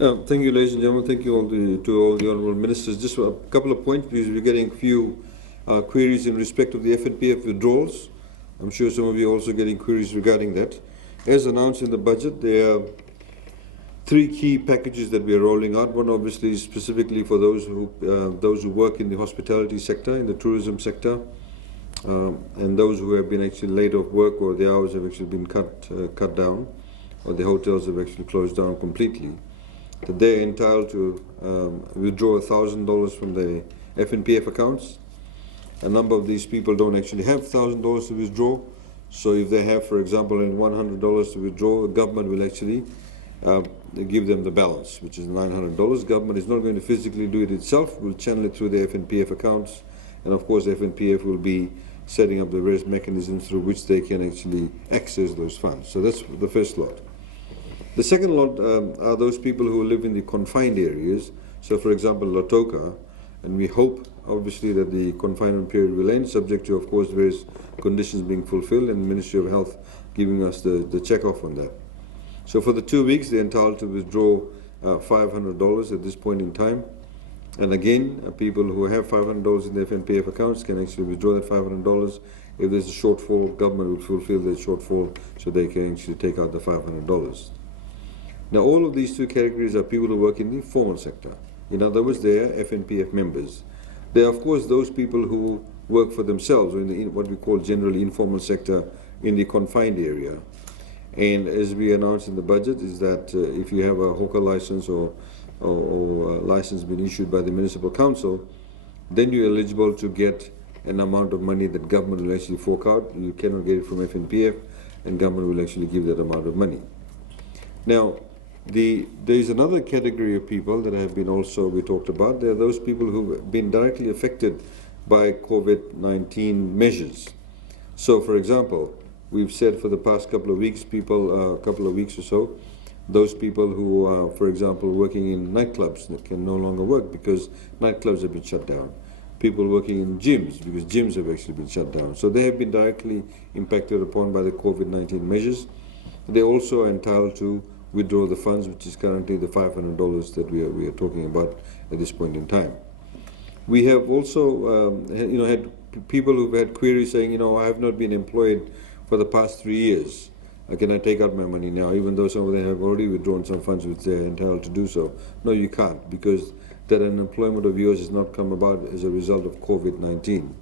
Thank you, ladies and gentlemen. Thank you to all the honourable ministers. Just a couple of points, because we're getting a few queries in respect of the FNPF withdrawals. I'm sure some of you are also getting queries regarding that. As announced in the budget, there are three key packages that we are rolling out. One, obviously, is specifically for those who work in the hospitality sector, in the tourism sector, and those who have been actually laid off work, or the hours have actually been cut down, or the hotels have actually closed down completely. That they're entitled to withdraw $1,000 from the FNPF accounts. A number of these people don't actually have $1,000 to withdraw. So if they have, for example, $100 to withdraw, the government will actually give them the balance, which is $900. Government is not going to physically do it itself. We'll channel it through the FNPF accounts. And of course, FNPF will be setting up the various mechanisms through which they can actually access those funds. So that's the first lot. The second lot are those people who live in the confined areas. So, for example, Lautoka, and we hope, obviously, that the confinement period will end, subject to, of course, various conditions being fulfilled, and the Ministry of Health giving us the check-off on that. So, for the 2 weeks, they're entitled to withdraw $500 at this point in time. And again, people who have $500 in their FNPF accounts can actually withdraw that $500. If there's a shortfall, government will fulfill that shortfall, so they can actually take out the $500. Now, all of these two categories are people who work in the formal sector. In other words, they are FNPF members. There are, of course, those people who work for themselves, or in what we call generally informal sector, in the confined area. And as we announced in the budget, is that if you have a hawker license or a license being issued by the municipal council, then you're eligible to get an amount of money that government will actually fork out. You cannot get it from FNPF, and government will actually give that amount of money. Now, there is another category of people that have been also we talked about. There are those people who have been directly affected by COVID-19 measures. So, for example, we've said for the past couple of weeks, couple of weeks or so, those people who are, for example, working in nightclubs that can no longer work because nightclubs have been shut down. People working in gyms because gyms have actually been shut down. So they have been directly impacted upon by the COVID-19 measures. They also are entitled to withdraw the funds, which is currently the $500 that we are talking about at this point in time. We have also, had people who've had queries saying, I have not been employed for the past 3 years. Can I take out my money now, even though some of them have already withdrawn some funds which they're entitled to do so? No, you can't, because that unemployment of yours has not come about as a result of COVID-19.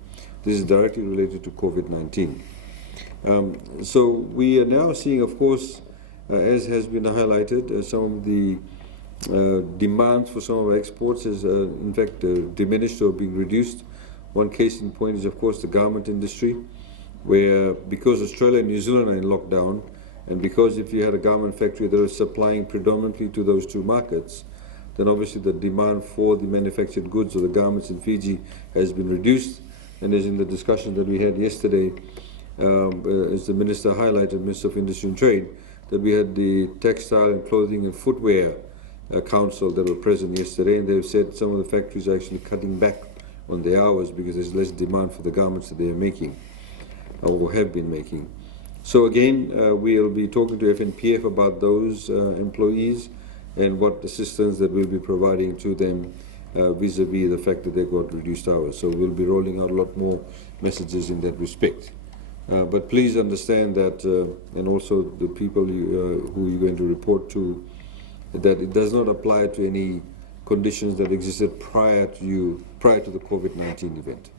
This is directly related to COVID-19. So we are now seeing, of course, as has been highlighted, some of the demands for some of our exports is in fact diminished or being reduced. One case in point is, of course, the garment industry, where because Australia and New Zealand are in lockdown, and because if you had a garment factory that was supplying predominantly to those two markets, then obviously the demand for the manufactured goods or the garments in Fiji has been reduced. And as in the discussion that we had yesterday, as the Minister highlighted, Minister of Industry and Trade, that we had the Textile and Clothing and Footwear Council that were present yesterday, and they've said some of the factories are actually cutting back on their hours because there's less demand for the garments that they are making or have been making. So again, we'll be talking to FNPF about those employees and what assistance that we'll be providing to them vis-a-vis the fact that they got reduced hours. So we'll be rolling out a lot more messages in that respect. But please understand that, and also the people who you're going to report to, that it does not apply to any conditions that existed prior to the COVID-19 event.